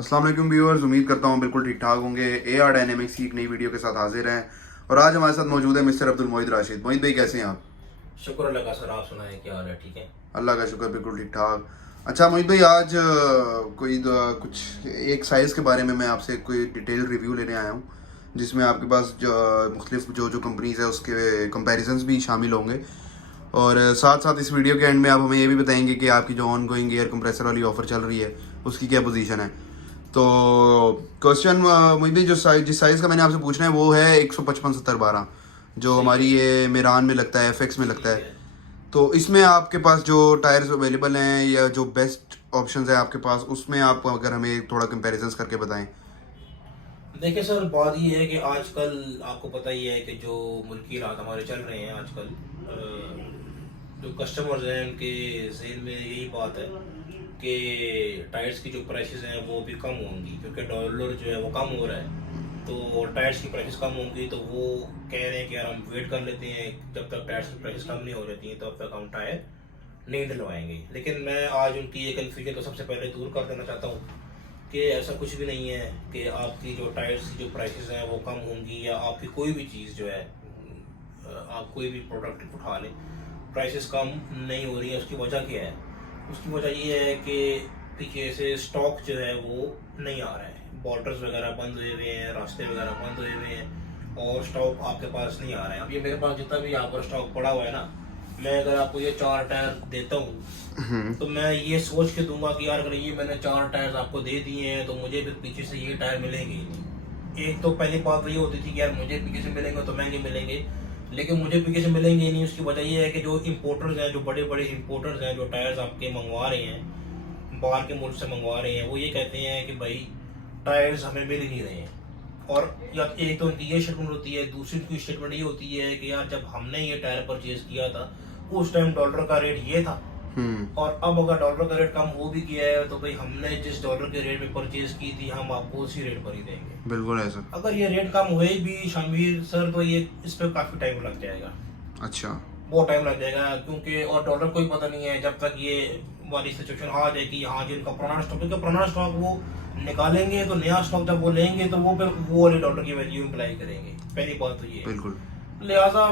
अस्सलाम वालेकुम व्यूअर्स, उम्मीद करता हूँ बिल्कुल ठीक ठाक होंगे। AR डायनेमिक्स की एक नई वीडियो के साथ हाजिर हैं और आज हमारे साथ मौजूद है मिस्टर अब्दुल मोहित राशिद। मोहित भाई कैसे हैं आप? शुक्र अल्लाह का सर, आप सुनाएं क्या हाल है? ठीक है। अल्लाह का शुक्र, बिल्कुल ठीक ठाक। अच्छा मोहित भाई, आज कुछ एक साइज़ के बारे में मैं आपसे कोई डिटेल रिव्यू लेने आया हूँ, जिसमें आपके पास जो मुख्तलिफ जो जो कंपनीज़ है उसके कंपैरिजंस भी शामिल होंगे। और साथ साथ इस वीडियो के एंड में आप हमें ये भी बताएंगे कि आपकी जो ऑन गोइंग एयर कंप्रेसर वाली ऑफ़र चल रही है उसकी क्या पोजीशन है। तो क्वेश्चन मुझे भी जिस साइज़ का मैंने आपसे पूछना है वो है 155-70-12, जो सही हमारी है। ये मेरान में लगता है, FX में लगता ठीक है। है। तो इसमें आपके पास जो टायर्स अवेलेबल हैं या जो बेस्ट ऑप्शंस हैं आपके पास, उसमें आप अगर हमें थोड़ा कंपैरिजंस करके बताएं। देखिए सर, बात ये है कि आजकल आपको पता ही है कि जो मुल्की हालात हमारे चल रहे हैं आजकल, जो कस्टमर्स हैं उनके जहन में यही बात है कि टायर्स की जो प्राइसेस हैं वो भी कम होंगी, क्योंकि डॉलर जो है वो कम हो रहा है। तो टायर्स की प्राइसेस कम होंगी तो वो कह रहे हैं कि यार हम वेट कर लेते हैं, जब तक टायर्स की प्राइसेस कम नहीं हो जाती हैं तब तक हम टायर नहीं डलवाएंगे। लेकिन मैं आज उनकी ये कन्फ्यूजन को सबसे पहले दूर कर देना चाहता हूँ कि ऐसा कुछ भी नहीं है कि आपकी जो टायर्स की जो प्राइसेस हैं वो कम होंगी, या आपकी कोई भी चीज़ जो है, आप कोई भी प्रोडक्ट उठा लें, प्राइसेस कम नहीं हो रही है। उसकी वजह क्या है? उसकी वजह ये है कि पीछे से स्टॉक जो है वो नहीं आ रहा है, बॉर्डर्स वगैरह बंद हुए हुए हैं, रास्ते वगैरह बंद हुए हुए हैं और स्टॉक आपके पास नहीं आ रहा है। अब ये मेरे पास जितना भी यहाँ पर स्टॉक पड़ा हुआ है ना, मैं अगर आपको ये 4 टायर देता हूँ तो मैं ये सोच के दूंगा कि यार अगर ये मैंने 4 टायर आपको दे दिए हैं तो मुझे फिर पीछे से ये टायर मिलेंगे ही नहीं। एक तो पहली बात ये होती थी कि यार मुझे पीछे से मिलेंगे तो महंगे मिलेंगे, लेकिन मुझे पीछे से मिलेंगे ही नहीं। उसकी वजह ये है कि जो इम्पोर्टर्स हैं, जो बड़े बड़े इम्पोर्टर्स हैं, जो टायर्स आपके मंगवा रहे हैं, बाहर के मुल्क से मंगवा रहे हैं, वो ये कहते हैं कि भाई टायर्स हमें मिल ही नहीं रहे हैं। और या एक तो उनकी ये स्टेटमेंट होती है, दूसरी उनकी स्टेटमेंट ये होती है कि यार जब हमने ये टायर परचेज किया था उस टाइम डॉलर का रेट ये था, और अब अगर डॉलर का रेट कम हो भी गया है तो भाई हमने जिस डॉलर के रेट में परचेज की थी हम आपको उसी रेट पर ही देंगे। बिल्कुल ऐसा। अगर ये रेट कम हुए भी शामिर सर तो ये इस पर काफी टाइम लग जाएगा, अच्छा। बहुत टाइम लग जाएगा, क्योंकि और डॉलर को ही पता नहीं है जब तक ये वाली सिचुएशन आ जाएगी। हाँ जी, इनका पुराना स्टॉक, क्योंकि पुराना स्टॉक वो निकालेंगे तो नया स्टॉक जब वो लेंगे तो वो फिर वो वाले डॉलर की वैल्यू अप्लाई करेंगे। पहली बात तो ये बिल्कुल। है। लिहाजा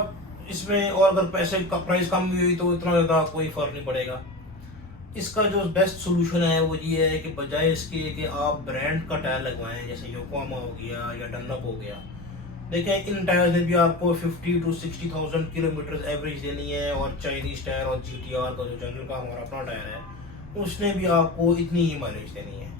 इसमें, और अगर पैसे का प्राइस कम भी हुई तो इतना ज़्यादा कोई फर्क नहीं पड़ेगा। इसका जो बेस्ट सोल्यूशन है वो ये है कि बजाय इसके कि आप ब्रांड का टायर लगवाएं, जैसे योकोहामा हो गया या डनलप हो गया, देखें इन टायर्स ने भी आपको 50 to 60,000 किलोमीटर एवरेज देनी है, और चाइनीज टायर और GTR का जो जनरल का हमारा अपना टायर है उसने भी आपको इतनी ही माइलेज देनी है।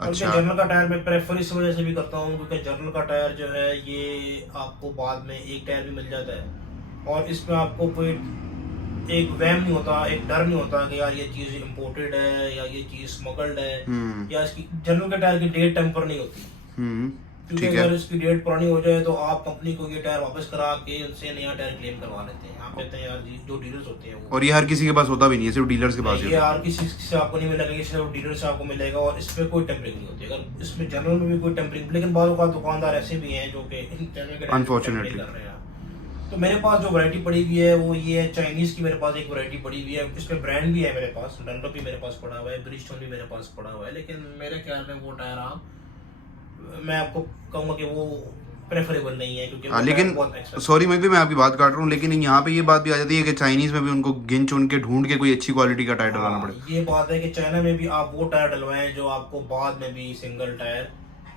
अच्छा। जनरल का टायर मैं प्रेफर इस वजह से भी करता हूँ क्योंकि जनरल का टायर जो है ये आपको बाद में एक टायर भी मिल जाता है, और इसमें आपको कोई एक वहम नहीं होता, एक डर नहीं होता कि यार ये चीज़ इम्पोर्टेड है या ये चीज़ स्मगल्ड है, या इसकी जनरल के टायर की डेट टेम्पर नहीं होती। क्योंकि ठीक है। अगर इसकी डेट पुरानी हो जाए तो आप कंपनी को ये टायर वापस करा के उनसे नया टायर क्लेम करवा लेते हैं। आप कहते हैं यार जी, जो डीलर्स होते हैं वो, और ये हर किसी के पास होता भी नहीं है, सिर्फ डीलर्स के पास ही ये होता यार किसी से आपको नहीं मिलेगा, ये सिर्फ डीलर से आपको मिलेगा, और इस पर कोई टेम्परिंग नहीं होती। अगर इसमें जनरल में भी कोई टेम्परिंग, लेकिन बाज़ का दुकानदार ऐसे भी हैं जो कि इन टायरों के Unfortunately। कर रहे हैं। तो मेरे पास जो वैरायटी पड़ी हुई है वो ये है, चाइनीज की मेरे पास एक वैरायटी पड़ी हुई है, इसमें ब्रांड भी है मेरे पास, डनलप भी मेरे पास पड़ा हुआ है, ब्रिजस्टोन भी मेरे पास पड़ा हुआ है। लेकिन मेरे ख्याल में वो टायर आप, मैं आपको कहूँगा कि वो प्रेफरेबल नहीं है, क्योंकि हाँ, वो टायर लेकिन बहुत एक्सपेंसिव सॉरी मैं आपकी बात काट रहा हूँ, लेकिन यहाँ पे ये बात भी आ जाती है कि चाइनीज में भी उनको गिन चुन के ढूंढ के कोई अच्छी क्वालिटी का टायर डलाना हाँ, पड़े। ये बात है कि चाइना में भी आप वो टायर डलवाएं जो आपको बाद में भी सिंगल टायर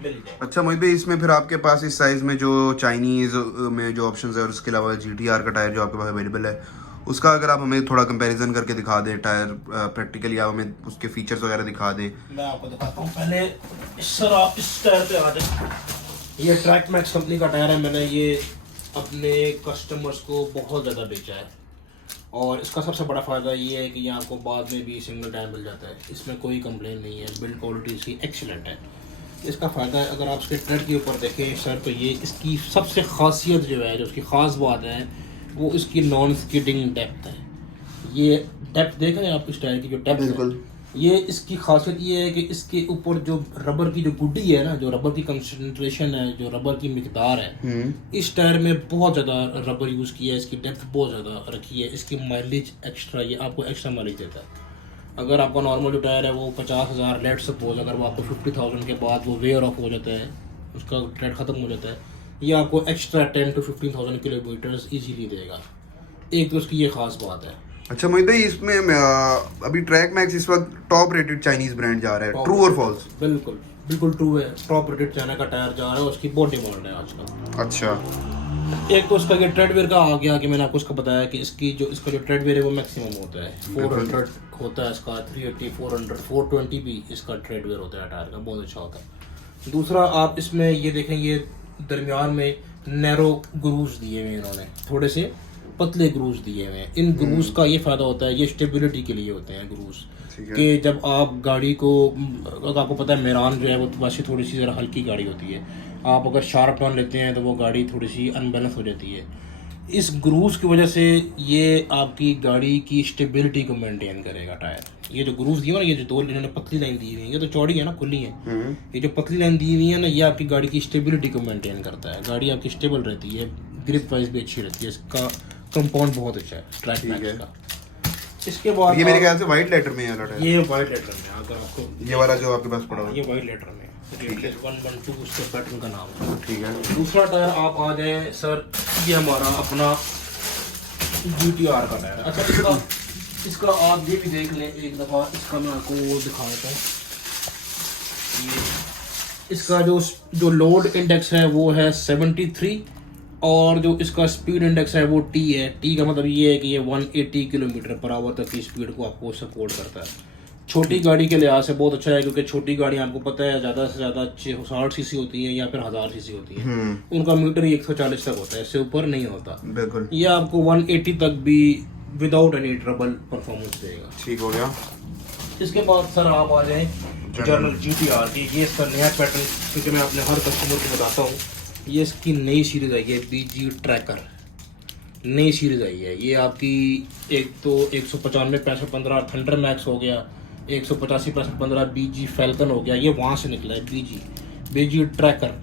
मिल जाए। अच्छा मोहित भाई, इसमें फिर आपके पास इस साइज में जो चाइनीज में जो ऑप्शंस है और उसके अलावा GTR का टायर जो आपके पास अवेलेबल है, उसका अगर आप हमें थोड़ा कंपैरिजन करके दिखा दें टायर प्रैक्टिकली, आप हमें उसके फीचर्स वगैरह दिखा दें। मैं आपको दिखाता हूँ। पहले सर आप इस टायर पे आ जाए। ये ट्रैक मैक्स कंपनी का टायर है, मैंने ये अपने कस्टमर्स को बहुत ज़्यादा बेचा है, और इसका सबसे बड़ा फ़ायदा ये है कि ये आपको बाद में भी सिंगल टायर मिल जाता है। इसमें कोई कंप्लेन नहीं है, बिल्ड क्वालिटी इसकी एक्सीलेंट है। इसका फ़ायदा है, अगर आप इसके ट्रेड के ऊपर देखें सर, तो ये इसकी सबसे खासियत जो है, जो उसकी ख़ास बात है वो इसकी नॉन स्किडिंग डेप्थ है। ये डेप्थ देख रहे हैं आप इस टायर की, जो डेप्थ है, ये इसकी खासियत ये है कि इसके ऊपर जो रबर की जो गुड्डी है ना, जो रबर की कंसंट्रेशन है, जो रबर की मिकदार है, इस टायर में बहुत ज़्यादा रबर यूज़ किया है, इसकी डेप्थ बहुत ज़्यादा रखी है, इसकी माइलेज एक्स्ट्रा, ये आपको एक्स्ट्रा माइलेज देता है। अगर आपका नॉर्मल जो टायर है वो 50,000 लेट सपोज, अगर वो आपको 50,000 के बाद वो वेयर ऑफ हो जाता है, उसका ट्रेड ख़त्म हो जाता है, ये आपको एक्स्ट्रा 10 to 15,000 किलोमीटर्स ईजीली देगा। एक तो उसकी ये ख़ास बात है। अच्छा मोहित भाई, इसमें अभी ट्रैक मैक्स इस वक्त टॉप रेटेड चाइनीज ब्रांड जा रहा है, ट्रू और फॉल्स? बिल्कुल बिल्कुल ट्रू है, टॉप रेटेड चाइना का टायर जा रहा है, उसकी बहुत डिमांड है आजकल। अच्छा, एक तो उसका ये ट्रेडवेयर का आ गया कि मैंने आपको उसका बताया कि इसका जो ट्रेडवेयर है वो मैक्सिमम होता है 400 होता है इसका, 380, 400, 420 भी इसका ट्रेडवेयर होता है टायर का, बहुत अच्छा होता है। दूसरा आप इसमें ये देखें, ये दरमियान में नैरो ग्रूव्स दिए हुए हैं इन्होंने, थोड़े से पतले ग्रूव्स दिए हुए हैं। इन ग्रूव्स का ये फ़ायदा होता है, ये स्टेबिलिटी के लिए होते हैं ग्रूव्स, कि जब आप गाड़ी को, अगर आपको पता है मेरान जो है वो वैसे थोड़ी सी ज़रा हल्की गाड़ी होती है, आप अगर शार्प टर्न लेते हैं तो वो गाड़ी थोड़ी सी अनबैलेंस हो जाती है। इस ग्रूव्स की वजह से ये आपकी गाड़ी की स्टेबिलिटी को मेंटेन करेगा टायर। ये जो ग्रूव्स दिए ना, ये जो दो इन्होंने पतली लाइन दी हुई है, ये तो चौड़ी है ना, खुली है, ये जो पतली लाइन दी हुई है ना, ये आपकी गाड़ी की स्टेबिलिटी को मेंटेन करता है। गाड़ी आपकी स्टेबल रहती है, ग्रिप वाइज भी अच्छी रहती है, इसका कंपाउंड बहुत अच्छा है ट्रैक मैक्स का। इसके बाद ये मेरे ख्याल से व्हाइट लेटर में है वाला टायर। ये वाइट लेटर में, अगर आपको ये वाला जो आपके पास पड़ा हुआ है, ये वाइट लेटर में 112 उसके पैटर्न का नाम है। ठीक है। दूसरा टायर आप आ जाए सर, ये हमारा अपना GTR का टायर है। अच्छा, इसका आप ये भी देख लें एक दफ़ा, इसका मैं आपको वो दिखा देता हूँ। ये इसका जो लोड इंडेक्स है वो है 73, और जो इसका स्पीड इंडेक्स है वो T है। T का मतलब ये है कि ये 180 किलोमीटर पर आवर तक की स्पीड को आपको सपोर्ट करता है। छोटी गाड़ी के लिहाज से बहुत अच्छा है, क्योंकि छोटी गाड़ी आपको पता है ज़्यादा से ज़्यादा 60 सीसी होती है या फिर 1000 सीसी होती है, उनका मीटर ही 140 तक होता है, इससे ऊपर नहीं होता। बिल्कुल। ये आपको 180 तक भी विदाउट एनी ट्रबल परफॉर्मेंस देगा। ठीक हो गया। इसके बाद सर आप आ जाएँ जनरल GTR की। ये इसका नया पैटर्न, क्योंकि मैं अपने हर कस्टमर को बताता हूँ, ये इसकी नई सीरीज़ आई है, BG ट्रैकर नई सीरीज़ आई है। ये आपकी एक तो 195 65 15 थंडर मैक्स हो गया, 185 65 15 BG फैल्कन हो गया, ये वहाँ से निकला है BG ट्रैकर।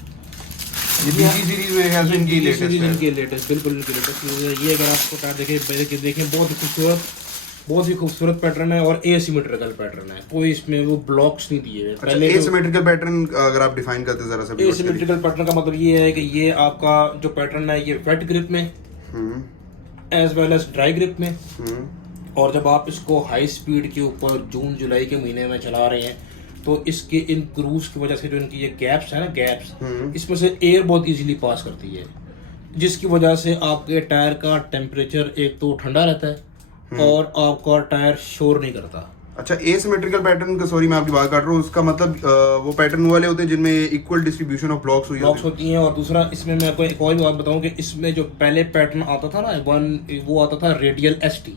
ये BG सीरीज में है, इनकी लेटेस्ट है। इनकी लेटेस्ट, बिल्कुल इनकी लेटेस्ट। ये अगर आपको टायर देखें बहुत ही खूबसूरत पैटर्न है और एसिमेट्रिकल पैटर्न है, कोई इसमें वो ब्लॉक्स नहीं दिए हुए। पहले एसिमेट्रिकल पैटर्न अगर आप डिफाइन करते जरा सा। एसिमेट्रिकल पैटर्न का मतलब ये है कि ये आपका जो पैटर्न है ये वेट ग्रिप में as well as dry grip में, और जब आप इसको हाई स्पीड के ऊपर जून जुलाई के महीने में चला रहे हैं तो इसके इन ग्रूव्स की वजह से जो इनकी ये गैप्स है ना, गैप्स, इसमें से एयर बहुत इजीली पास करती है, जिसकी वजह से आपके टायर का टेम्परेचर एक तो ठंडा रहता है और आपका टायर शोर नहीं करता। अच्छा, एसिमेट्रिकल पैटर्न का, सॉरी मैं आपकी बात काट रहा हूँ, उसका मतलब वो पैटर्न वाले होते हैं जिनमें इक्वल डिस्ट्रीब्यूशन ऑफ ब्लॉक्स होती हैं। और दूसरा इसमें मैं आपको एक और बात बताऊं कि इसमें जो पहले पैटर्न आता था ना, वो आता था रेडियल ST,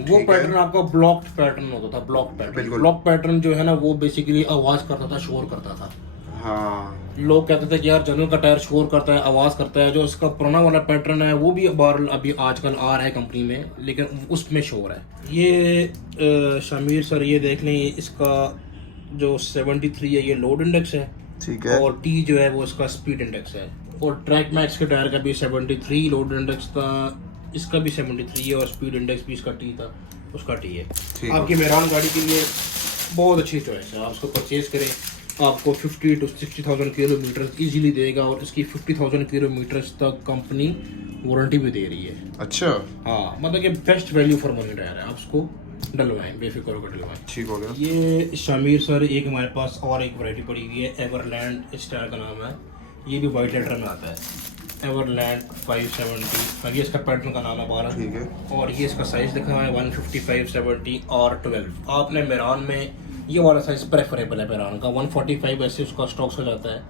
वो पैटर्न आपका ब्लॉक्ड पैटर्न होता था। ब्लॉक पैटर्न जो है ना, वो बेसिकली आवाज करता था, शोर करता था। हाँ, लोग कहते थे कि यार जनरल का टायर शोर करता है, आवाज करता है। जो इसका पुराना वाला पैटर्न है वो भी अभी आजकल आ रहा है कंपनी में, लेकिन उसमें शोर है। ये शमीर सर ये देख लें, इसका जो 73 है ये लोड इंडेक्स है, ठीक है, और T जो है वो इसका स्पीड इंडेक्स है। और ट्रैक मैक्स के टायर का भी 73 लोड इंडेक्स था, इसका भी 73 है, और स्पीड इंडेक्स भी इसका T था, उसका T है। आपकी मेरान गाड़ी के लिए बहुत अच्छी चॉइस है, आप उसको परचेज करें, आपको 50 to 60,000 किलोमीटर इजीली देगा, और इसकी 50,000 किलोमीटर तक कंपनी वारंटी भी दे रही है। अच्छा, हाँ, मतलब कि best value for money tyre है, आप उसको डलवाएं, बेफिक्र होकर डलवाएं। ठीक हो गया। ये शामिर सर एक हमारे पास और एक वैरायटी पड़ी हुई है, एवरलैंड, इस टायर का नाम है, ये भी वाइट लेटर में आता है, एवरलैंड 570, ये इसका पैटर्न का नाम है 12, ठीक है, और ये इसका साइज लिखा हुआ है 155, 70 और 12। आपने मेरान में ये वाला साइज प्रेफरेबल है, मेरान का 145 ऐसे उसका स्टॉक्स हो जाता है,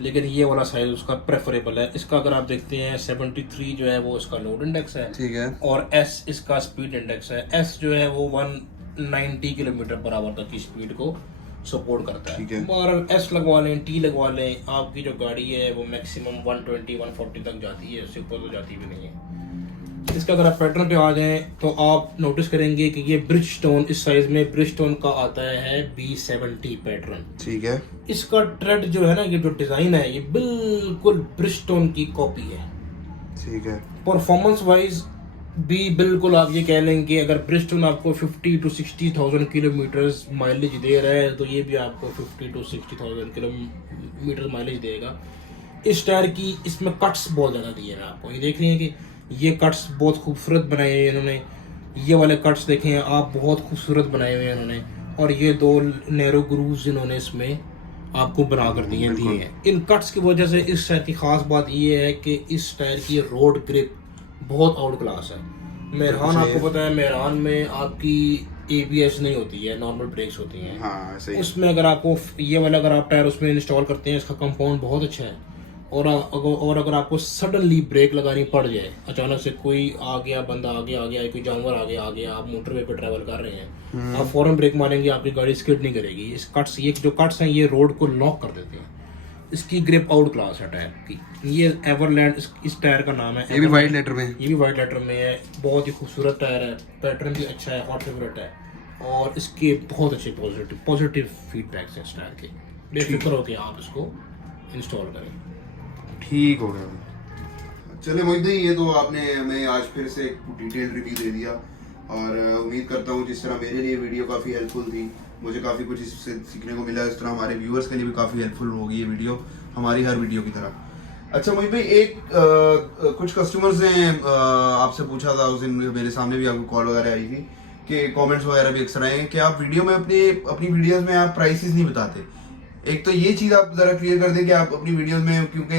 लेकिन ये वाला साइज उसका प्रेफरेबल है। इसका अगर आप देखते हैं 73 जो है वो इसका लोड इंडेक्स है, ठीक है, और S इसका स्पीड इंडेक्स है। S जो है वो 190 किलोमीटर पर आवर तक की स्पीड को सपोर्ट करता है। ठीक है, और S लगवा लें, T लगवा लें, आपकी जो गाड़ी है वो मैक्सिमम 120 140 तक जाती है, उससे ऊपर तो जाती भी नहीं है। इसका अगर आप पैटर्न पे आ जाएं तो आप नोटिस करेंगे कि ये ब्रिजस्टोन, इस साइज में ब्रिजस्टोन का आता है B70 पैटर्न, ठीक है। इसका ट्रेड जो है ना, ये जो डिजाइन है ये बिल्कुल ब्रिजस्टोन की कॉपी है। ठीक है। परफॉर्मेंस वाइज भी बिल्कुल आप ये कह लें कि अगर ब्रिस्टन आपको 50 to 60,000 किलोमीटर्स माइलेज दे रहा है तो ये भी आपको 50 to 60,000 किलोमीटर माइलेज देगा। इस टायर की इसमें कट्स बहुत ज़्यादा दिए हैं आपको, ये देख रहे हैं कि ये कट्स बहुत खूबसूरत बनाए हैं इन्होंने, ये वाले कट्स देखें आप बहुत खूबसूरत बनाए हुए हैं इन्होंने, और ये 2 नैरो ग्रूव्स इन्होंने इसमें आपको बना कर दिए हैं। इन कट्स की वजह से इस टायर की ख़ास बात ये है कि इस टायर की रोड ग्रिप बहुत आउट क्लास है। मेहरान आपको पता है, मेहरान में आपकी ABS नहीं होती है, नॉर्मल ब्रेक्स होती हैं। हाँ, सही है। उसमें अगर आपको ये वाला अगर आप टायर उसमें इंस्टॉल करते हैं, इसका कंपाउंड बहुत अच्छा है। और अगर आपको सडनली ब्रेक लगानी पड़ जाए, अचानक से कोई आ गया, बंदा आगे आ गया, कोई जानवर आ गया, आप मोटरवे पे ट्रैवल कर रहे हैं, आप फौरन ब्रेक मारेंगे, आपकी गाड़ी स्किड नहीं करेगी। इस कट्स, ये जो कट्स हैं ये रोड को लॉक कर देते हैं। इसकी ग्रिप आउट क्लास है टायर की। ये एवरलैंड इस टायर का नाम है। ये भी वाइट लेटर में है। ये भी वाइट लेटर में है। बहुत ही खूबसूरत टायर है, पैटर्न भी अच्छा है, हॉट फेवरेट है, और इसके बहुत अच्छे पॉजिटिव फीडबैक्स हैं इस टायर के। बेफिक्र होकर आप इसको इंस्टॉल करें। ठीक हो गया। चले मोहित भाई, ये तो आपने हमें आज फिर से डिटेल रिव्यू दे दिया, और उम्मीद करता हूँ जिस तरह मेरे लिए वीडियो काफ़ी हेल्पफुल थी, मुझे काफ़ी कुछ इससे सीखने को मिला, इस तरह हमारे व्यूअर्स के लिए भी काफ़ी हेल्पफुल होगी ये वीडियो, हमारी हर वीडियो की तरह। अच्छा मोहित भाई, एक कुछ कस्टमर्स ने आपसे पूछा था उस दिन, मेरे सामने भी आपको कॉल वगैरह आई थी कि कमेंट्स वगैरह भी अक्सर आए हैं कि आप वीडियो में अपनी वीडियोस में आप प्राइसेस नहीं बताते। एक तो ये चीज़ आप ज़रा क्लियर कर दें कि आप अपनी वीडियोस में, क्योंकि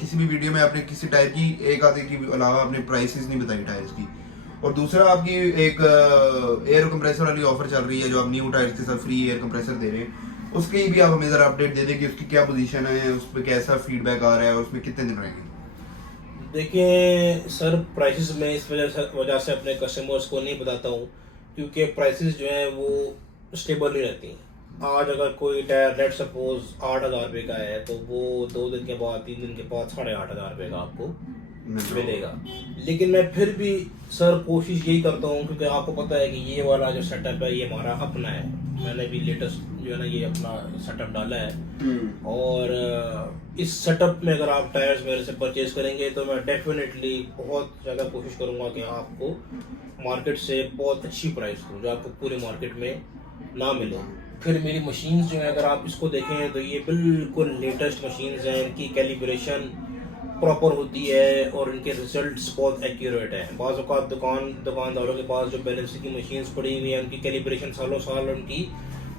किसी भी वीडियो में आपने किसी टायर की एक आधे की अलावा आपने प्राइसेस नहीं बताई टायर्स की। और दूसरा, आपकी एक एयर कंप्रेसर वाली ऑफर चल रही है जो आप न्यू टायर्स के साथ फ्री एयर कंप्रेसर दे रहे हैं, उसकी भी आप हमें ज़रा अपडेट दे दें कि उसकी क्या पोजीशन है, उस पर कैसा फीडबैक आ रहा है और उसमें कितने दिन रहेंगे। देखिए सर, प्राइसेस में इस वजह से अपने कस्टमर्स को नहीं बताता हूँ क्योंकि प्राइसेस जो है वो स्टेबल नहीं रहती। आज अगर कोई टायर लेट सपोज 8,000 रुपये का है तो वो 2 दिन के बाद, 3 दिन के बाद 8,500 रुपये का आपको मिलेगा। लेकिन मैं फिर भी सर कोशिश यही करता हूँ, क्योंकि आपको पता है कि ये वाला जो सेटअप है ये हमारा अपना है। मैंने भी लेटेस्ट जो है ना ये अपना सेटअप डाला है, और इस सेटअप में अगर आप टायर्स मेरे से परचेज करेंगे तो मैं डेफिनेटली बहुत ज़्यादा कोशिश करूँगा कि आपको मार्केट से बहुत अच्छी प्राइस दूँ जो आपको पूरे मार्केट में ना मिले। फिर मेरी मशीन्स जो है अगर आप इसको देखें तो ये बिल्कुल लेटेस्ट मशीन्स हैं, इनकी कैलिब्रेशन प्रॉपर होती है और इनके रिजल्ट्स बहुत एक्यूरेट हैं। बाज़ औक़ात दुकानदारों के पास जो बैलेंस की मशीन्स पड़ी हुई हैं उनकी कैलिब्रेशन सालों साल उनकी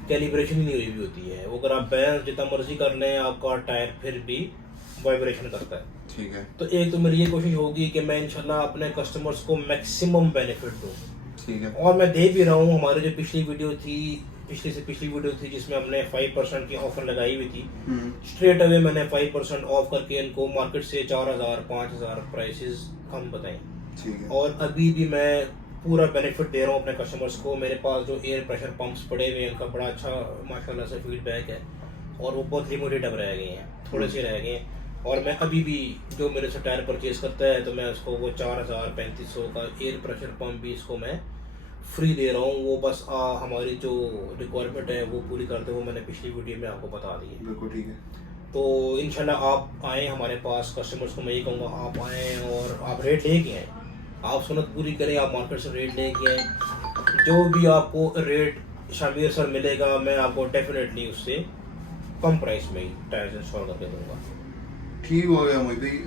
कैलिब्रेशन ही नहीं हुई भी होती है। वो अगर आप बैलेंस जितना मर्जी कर लें आपका टायर फिर भी वाइब्रेशन करता है। ठीक है। तो एक तो मेरी ये कोशिश होगी कि मैं इंशाल्लाह अपने कस्टमर्स को मैक्सिमम बेनिफिट दूँ। ठीक है। और मैं दे भी रहा हूँ। हमारी जो पिछली वीडियो थी जिसमें हमने 5% की ऑफर लगाई हुई थी, स्ट्रेट अवे मैंने 5% ऑफ करके इनको मार्केट से 4,000 5,000 प्राइसेस कम बताए। ठीक है। और अभी भी मैं पूरा बेनिफिट दे रहा हूँ अपने कस्टमर्स को। मेरे पास जो एयर प्रेशर पंप्स पड़े हुए हैं उनका बड़ा अच्छा माशाल्लाह से फीडबैक है, और वो बहुत लिमिटेड अब रह गए हैं, थोड़े से रह गए हैं। और मैं अभी भी जो मेरे से टायर परचेज करता है तो मैं उसको वो 4,000 3500 का एयर प्रेशर पंप भी इसको मैं फ्री दे रहा हूँ। वो बस हमारी जो रिक्वायरमेंट है वो पूरी करते हुए मैंने पिछली वीडियो में आपको बता दी है। बिल्कुल ठीक है। तो इंशाल्लाह आप आएँ हमारे पास, कस्टमर्स को मैं ये कहूँगा आप आएँ और आप रेट लेके आएँ, आप सुनत पूरी करें, आप मार्केट से रेट लेके आएँ। जो भी आपको रेट शामिर सर मिलेगा मैं आपको डेफिनेटली उससे कम प्राइस में ही टायर्स इंस्टॉल करके दूँगा। ठीक हो गया मोहित भाई।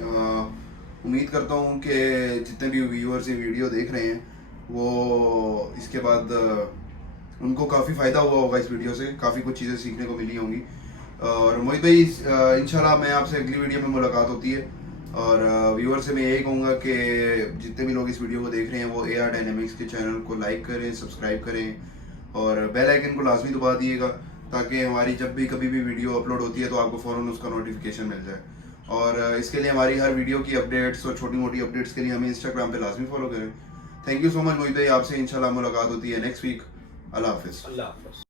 उम्मीद करता हूँ कि जितने भी व्यूअर्स ये वीडियो देख रहे हैं वो इसके बाद उनको काफ़ी फ़ायदा हुआ होगा इस वीडियो से, काफ़ी कुछ चीज़ें सीखने को मिली होंगी। और मोहित भाई इंशाल्लाह मैं आपसे अगली वीडियो में मुलाकात होती है, और व्यूअर से मैं यही कहूँगा कि जितने भी लोग इस वीडियो को देख रहे हैं वो AR डायनेमिक्स के चैनल को लाइक करें, सब्सक्राइब करें और बेल आइकन को लाजमी दबा दिएगा, ताकि हमारी जब भी कभी भी वीडियो अपलोड होती है तो आपको फ़ौरन उसका नोटिफिकेशन मिल जाए। और इसके लिए हमारी हर वीडियो की अपडेट्स और छोटी मोटी अपडेट्स के लिए हमें इंस्टाग्राम पे लाजमी फॉलो करें। थैंक यू सो मच मोहित भाई, आपसे इंशाल्लाह मुलाकात होती है नेक्स्ट वीक। अल्लाह हाफिज़। अल्लाह हाफिज़।